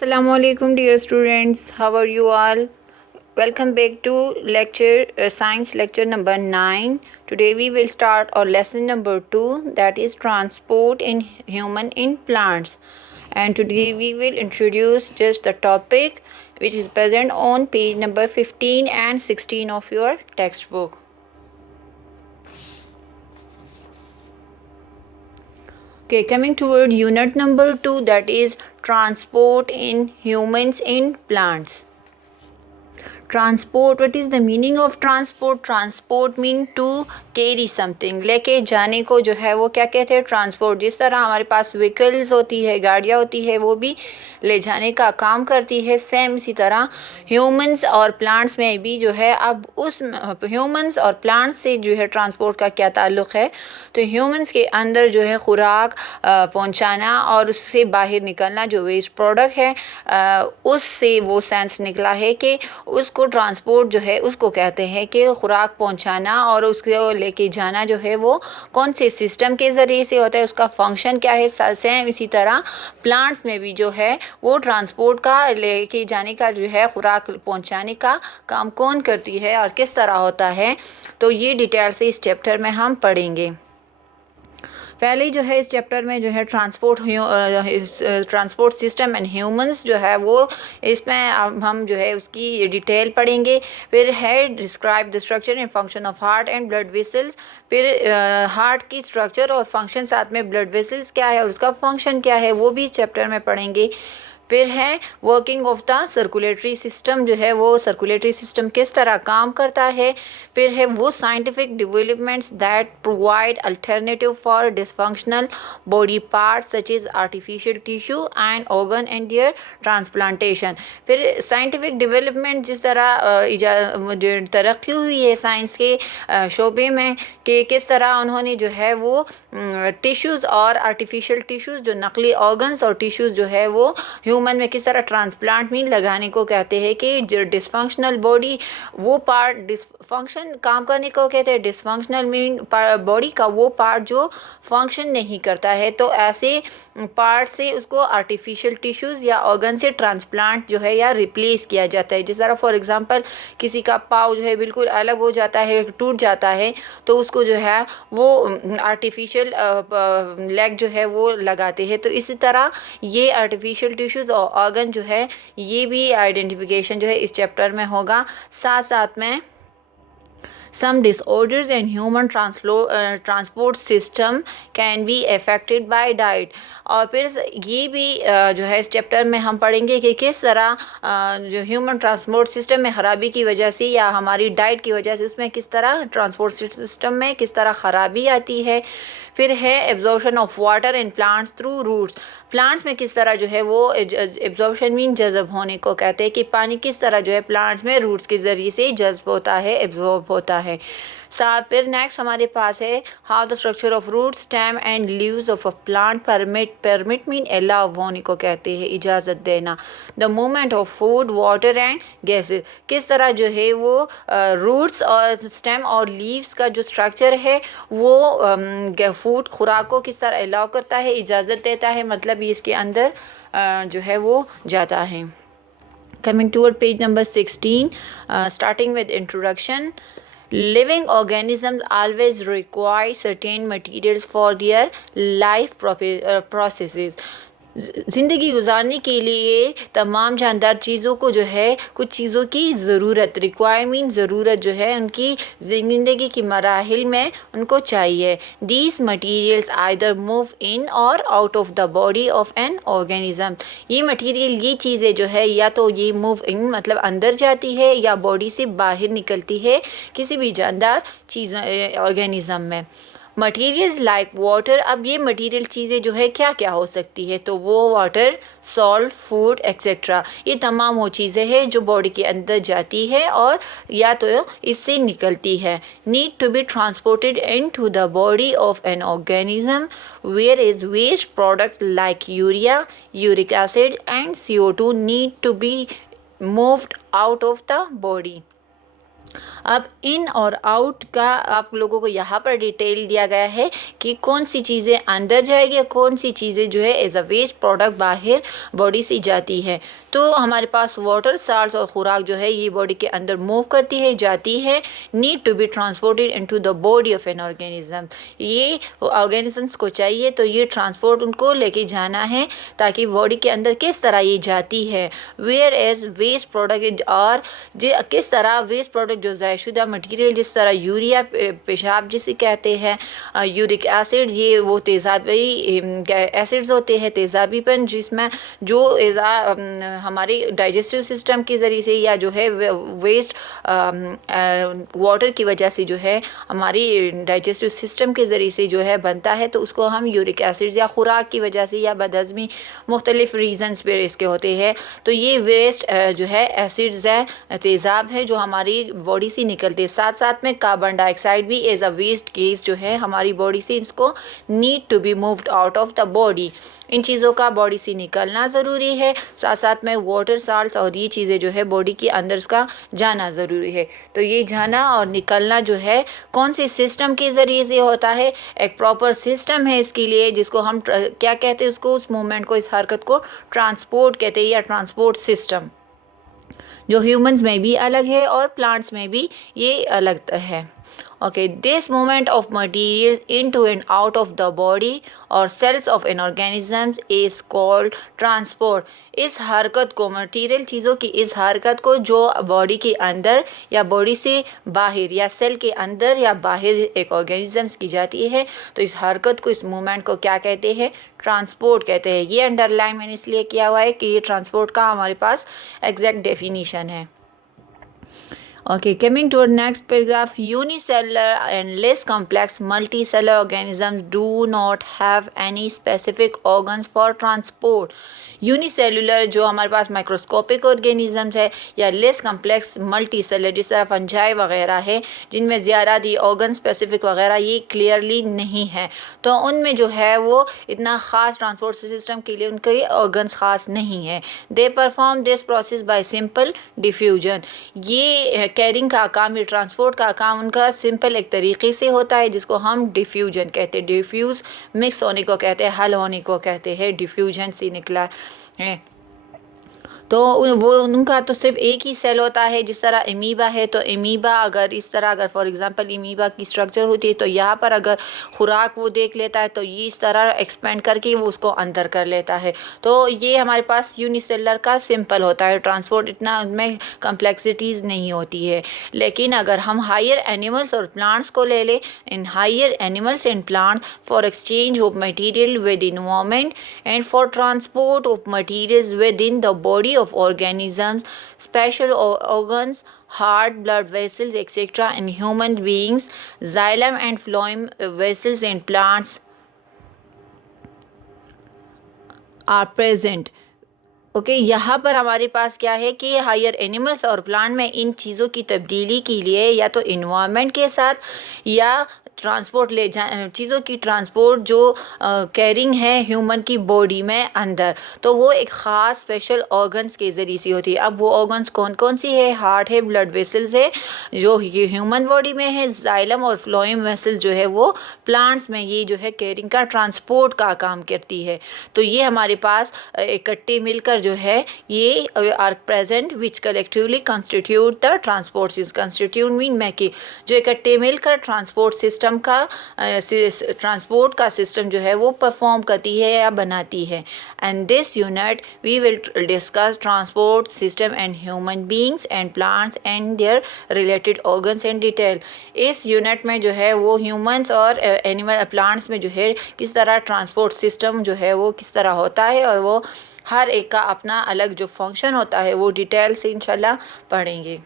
Assalamu alaikum dear students, how are you all? Welcome back to lecture science lecture number 9. Today we will start our lesson number 2, that is transport in human in plants. And today we will introduce just the topic which is present on page number 15 and 16 of your textbook. Okay, coming toward unit number 2, that is transport in humans in plants. Transport, what is the meaning of transport? Transport mean to carry something, लेके जाने को जो है वो क्या कहते हैं? Transport. जिस तरह हमारे पास व्हीकल्स होती है, गाड़ियाँ होती है, वो भी ले जाने का काम करती है, सेम इसी तरह ह्यूमंस और प्लांट्स में भी जो है, अब उस ह्यूमंस और प्लांट्स से जो है ट्रांसपोर्ट का क्या ताल्लुक़ है? तो ह्यूमंस के अंदर जो है खुराक पहुंचाना और उससे बाहर निकलना, जो वेस्ट प्रोडक्ट है उससे वो सेंस निकला है कि उसको ट्रांसपोर्ट जो है उसको कहते हैं कि खुराक पहुंचाना और उसको लेके जाना जो है वो कौन से सिस्टम के ज़रिए से होता है, उसका फंक्शन क्या है। सेम इसी तरह प्लांट्स में भी जो है वो ट्रांसपोर्ट का लेके जाने का जो है खुराक पहुंचाने का काम कौन करती है और किस तरह होता है, तो ये डिटेल से इस चैप्टर में हम पढ़ेंगे। पहले जो है इस चैप्टर में जो है ट्रांसपोर्ट सिस्टम एंड ह्यूमंस जो है वो इसमें हम जो है उसकी डिटेल पढ़ेंगे। फिर है describe the structure and function of heart and blood vessels. फिर हार्ट की स्ट्रक्चर और फंक्शन, साथ में ब्लड वेसल्स क्या है और उसका फंक्शन क्या है, वो भी इस चैप्टर में पढ़ेंगे। फिर है working of the circulatory system, जो है वो सर्कुलेटरी सिस्टम किस तरह काम करता है। फिर है वो scientific developments that provide alternative for dysfunctional body parts such is artificial tissue and organ and their transplantation. फिर साइंटिफिक डेवलपमेंट जिस तरह तरक्की हुई है साइंस के शोबे में कि किस तरह उन्होंने जो है वो टिश्यूज़ और आर्टिफिशियल टिश्यूज़, जो नकली ऑर्गन्स और टिश्यूज़ जो है वो ह्यूमन में किस तरह ट्रांसप्लांट मीन लगाने को कहते हैं कि जो डिसफंक्शनल बॉडी वो पार्ट डिसफंक्शन काम करने को कहते हैं। डिसफंक्शनल मीन बॉडी का वो पार्ट जो फंक्शन नहीं करता है, तो ऐसे पार्ट से उसको आर्टिफिशियल टिश्यूज़ या ऑर्गन से ट्रांसप्लांट जो है या रिप्लेस किया जाता है। जिस तरह फॉर एग्जांपल किसी का पाँव जो है बिल्कुल अलग हो जाता है, टूट जाता है, तो उसको जो है वो आर्टिफिशियल लेग जो है वो लगाते हैं। तो इसी तरह ये आर्टिफिशियल टिश्यूज़ और ऑर्गन जो है ये भी आइडेंटिफिकेशन जो है इस चैप्टर में होगा। साथ साथ में some disorders in human transport system can be affected by diet। और फिर ये भी जो है इस चैप्टर में हम पढ़ेंगे कि किस तरह जो ह्यूमन ट्रांसपोर्ट सिस्टम में ख़राबी की वजह से या हमारी डाइट की वजह से उसमें किस तरह ट्रांसपोर्ट सिस्टम में किस तरह ख़राबी आती है। फिर है absorption of water in plants through roots. Plants में किस तरह जो है वो एब्जॉर्प्शन मीन जज़ब होने को कहते हैं कि पानी किस तरह जो है प्लांट्स में रूट्स के ज़रिए से जज़ब होता है, एब्जॉर्ब होता है। साथ फिर नेक्स्ट हमारे पास है how the structure of root stem and leaves of a plant permit mean allow होने को कहते हैं, इजाज़त देना। The movement of food water and gases, किस तरह जो है वो रूट्स और स्टेम और लीव्स का जो स्ट्रक्चर है वो फूड खुराक को किस तरह अलाउ करता है, इजाज़त देता है, मतलब ये इसके अंदर जो है वो जाता है। Coming toward page number 16, starting with introduction. Living organisms always require certain materials for their life processes. ज़िंदगी गुजारने के लिए तमाम जानदार चीज़ों को जो है कुछ चीज़ों की ज़रूरत, रिक्वायरमेंट ज़रूरत जो है उनकी ज़िंदगी की मराहिल में उनको चाहिए। These materials either move in और out of the body of an organism. ये मटीरियल, ये चीज़ें जो है या तो ये मूव इन मतलब अंदर जाती है या बॉडी से बाहर निकलती है किसी भी जानदार चीज़ ऑर्गेनिज़म में। मटीरियल्स लाइक वाटर, अब ये मटीरियल चीज़ें जो है क्या क्या हो सकती है, तो वो वाटर, सॉल्ट, फूड एक्सेट्रा, ये तमाम वो चीज़ें हैं जो बॉडी के अंदर जाती है और या तो इससे निकलती है। Need to be transported in to the body of an organism where is waste product like urea, uric acid and CO2 need to be moved out of the body. अब इन और आउट का आप लोगों को यहाँ पर डिटेल दिया गया है कि कौन सी चीज़ें अंदर जाएगी, कौन सी चीज़ें जो है एज अ वेस्ट प्रोडक्ट बाहर बॉडी से जाती है। तो हमारे पास वाटर, साल्ट और खुराक जो है ये बॉडी के अंदर मूव करती है, जाती है, need to be transported into the body of an organism. ये ऑर्गेनिजम्स को चाहिए तो ये ट्रांसपोर्ट उनको लेके जाना है ताकि बॉडी के अंदर किस तरह ये जाती है। वेयर एज वेस्ट प्रोडक्ट और किस तरह वेस्ट प्रोडक्ट जो ज़ायशुदा मटीरियल, जिस तरह यूरिया, पेशाब जिसे कहते हैं, यूरिक एसिड, ये वो तेज़ाबी एसिड्स होते हैं, तेज़ाबीपन, जिसमें जो हमारे डाइजेस्टिव सिस्टम के ज़रिए से या जो है वेस्ट वाटर की वजह से जो है हमारी डाइजेस्टिव सिस्टम के ज़रिए से जो है बनता है, तो उसको हम यूरिक एसिड या खुराक की वजह से या बदहज़मी मुख्तलिफ रीज़न्स पर इसके होते हैं। तो ये वेस्ट जो है एसिड्स है, तेज़ाब है जो हमारी बॉडी से निकलते हैं। साथ साथ में कार्बन डाइऑक्साइड भी एज अ वेस्ट गैस जो है हमारी बॉडी से, इसको need to be moved out of the body. इन चीज़ों का बॉडी से निकलना ज़रूरी है। साथ साथ में वाटर, साल्ट और ये चीज़ें जो है बॉडी के अंदर इसका जाना ज़रूरी है। तो ये जाना और निकलना जो है कौन से सिस्टम के ज़रिए से होता है, एक प्रॉपर सिस्टम है इसके लिए, जिसको हम क्या कहते हैं, उसको, उस मूवमेंट को, इस हरकत को ट्रांसपोर्ट कहते हैं या ट्रांसपोर्ट सिस्टम, जो ह्यूमंस में भी अलग है और प्लांट्स में भी ये अलग है। Okay, this movement of materials into and out of the body or cells of an organism is called transport. इस हरकत को, मटेरियल चीज़ों की इस हरकत को जो बॉडी के अंदर या बॉडी से बाहर या सेल के अंदर या बाहर एक ऑर्गेनिजम्स की जाती है, तो इस हरकत को, इस मूवमेंट को क्या कहते हैं, ट्रांसपोर्ट कहते हैं। ये अंडरलाइन मैंने इसलिए किया हुआ है कि ये ट्रांसपोर्ट का हमारे पास एग्जैक्ट डेफिनीशन है। Okay, coming to our next paragraph, unicellular and less complex multicellular organisms do not have any specific organs for transport. Unicellular जो हमारे पास माइक्रोस्कोपिक ऑर्गेनिजम्स है या लेस कम्प्लेक्स मल्टी सेलर जिस तरह फंजाई वगैरह है, जिनमें ज़्यादा दी ऑर्गन स्पेसिफिक वगैरह ये क्लियरली नहीं है, तो उनमें जो है वो इतना ख़ास ट्रांसपोर्ट सिस्टम के लिए उनके ऑर्गन्स ख़ास नहीं है। They perform this process by simple diffusion. ये कैरिंग का काम, ये ट्रांसपोर्ट का काम उनका सिंपल एक तरीके से होता है जिसको हम डिफ्यूजन कहते हैं। डिफ्यूज़ मिक्स होने को कहते हैं, हल होने को कहते हैं, डिफ्यूजन से निकला है। तो वो उनका तो सिर्फ एक ही सेल होता है। जिस तरह एमीबा है, तो एमीबा अगर इस तरह, अगर फॉर एग्जांपल एमीबा की स्ट्रक्चर होती है, तो यहाँ पर अगर खुराक वो देख लेता है तो ये इस तरह एक्सपेंड करके वो उसको अंदर कर लेता है। तो ये हमारे पास यूनिसेलर का सिंपल होता है ट्रांसपोर्ट, इतना उनमें कम्प्लेक्सिटीज़ नहीं होती है। लेकिन अगर हम हायर एनिमल्स और प्लांट्स को ले लें, in higher animals and plant for exchange of material with environment and for transport of materials within the body of organisms, special organs, heart, blood vessels, etc. in human beings, xylem and phloem vessels in plants are present. Okay, यहाँ पर हमारे पास क्या है कि higher animals और plant में इन चीज़ों की तब्दीली के लिए या तो इन्वायरमेंट के साथ या ट्रांसपोर्ट ले जा चीज़ों की ट्रांसपोर्ट जो कैरिंग है ह्यूमन की बॉडी में अंदर, तो वो एक ख़ास स्पेशल ऑर्गन्स के ज़रिए से होती है। अब वो ऑर्गन्स कौन कौन सी है? हार्ट है, ब्लड वेसल्स है जो ह्यूमन बॉडी में है, जाइलम और फ्लोएम वेसल्स जो है वो प्लांट्स में, ये जो है कैरिंग का, ट्रांसपोर्ट का काम करती है। तो ये हमारे पास इकट्ठे मिलकर जो है ये are present which collectively constitute the transport system. Constitute mean making, जो इकट्ठे मिलकर ट्रांसपोर्ट सिस्टम का, ट्रांसपोर्ट का सिस्टम जो है वो परफॉर्म करती है या बनाती है। And this unit we will discuss transport system and human beings and plants and their related organs in detail. इस यूनिट में जो है वो ह्यूमंस और एनिमल प्लांट्स में जो है किस तरह ट्रांसपोर्ट सिस्टम जो है वो किस तरह होता है और वो हर एक का अपना अलग जो फंक्शन होता है वो डिटेल से इंशाल्लाह पढ़ेंगे।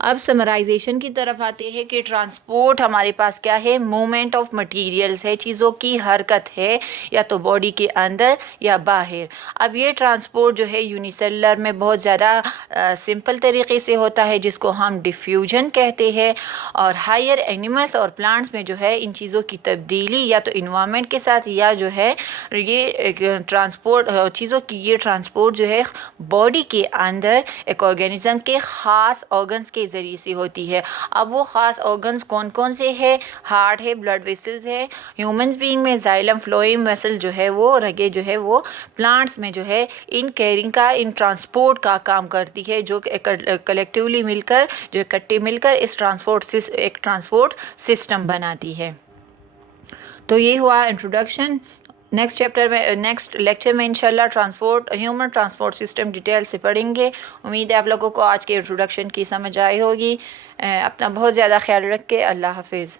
अब समराइजेशन की तरफ आते हैं कि ट्रांसपोर्ट हमारे पास क्या है? मूवमेंट ऑफ मटेरियल्स है, चीज़ों की हरकत है या तो बॉडी के अंदर या बाहर। अब ये ट्रांसपोर्ट जो है यूनिसेलुलर में बहुत ज़्यादा सिंपल तरीके से होता है जिसको हम डिफ्यूजन कहते हैं, और हायर एनिमल्स और प्लांट्स में जो है इन चीज़ों की तब्दीली या तो इन्वायरमेंट के साथ या जो है ये ट्रांसपोर्ट, चीज़ों की ये ट्रांसपोर्ट जो है बॉडी के अंदर एक ऑर्गेनिज्म के ख़ास ऑर्गन्स के ज़रिए से होती है। अब वो ख़ास ऑर्गन्स कौन कौन से हैं? हार्ट है, ब्लड वेसल्स है, ह्यूमन बीइंग में जाइलम फ्लोएम वेसल जो है वो, रगे जो है वो, प्लांट्स में जो है इन कैरिंग का, इन ट्रांसपोर्ट का काम करती है, जो कलेक्टिवली मिलकर, जो इकट्ठे मिलकर एक ट्रांसपोर्ट सिस्टम बनाती है। तो ये हुआ इंट्रोडक्शन। नेक्स्ट चैप्टर में, नेक्स्ट लेक्चर में इंशाल्लाह transport, human transport system detail से पढ़ेंगे। उम्मीद है आप लोगों को आज के इंट्रोडक्शन की समझ आई होगी। अपना बहुत ज़्यादा ख्याल रख के, अल्लाह हाफिज़।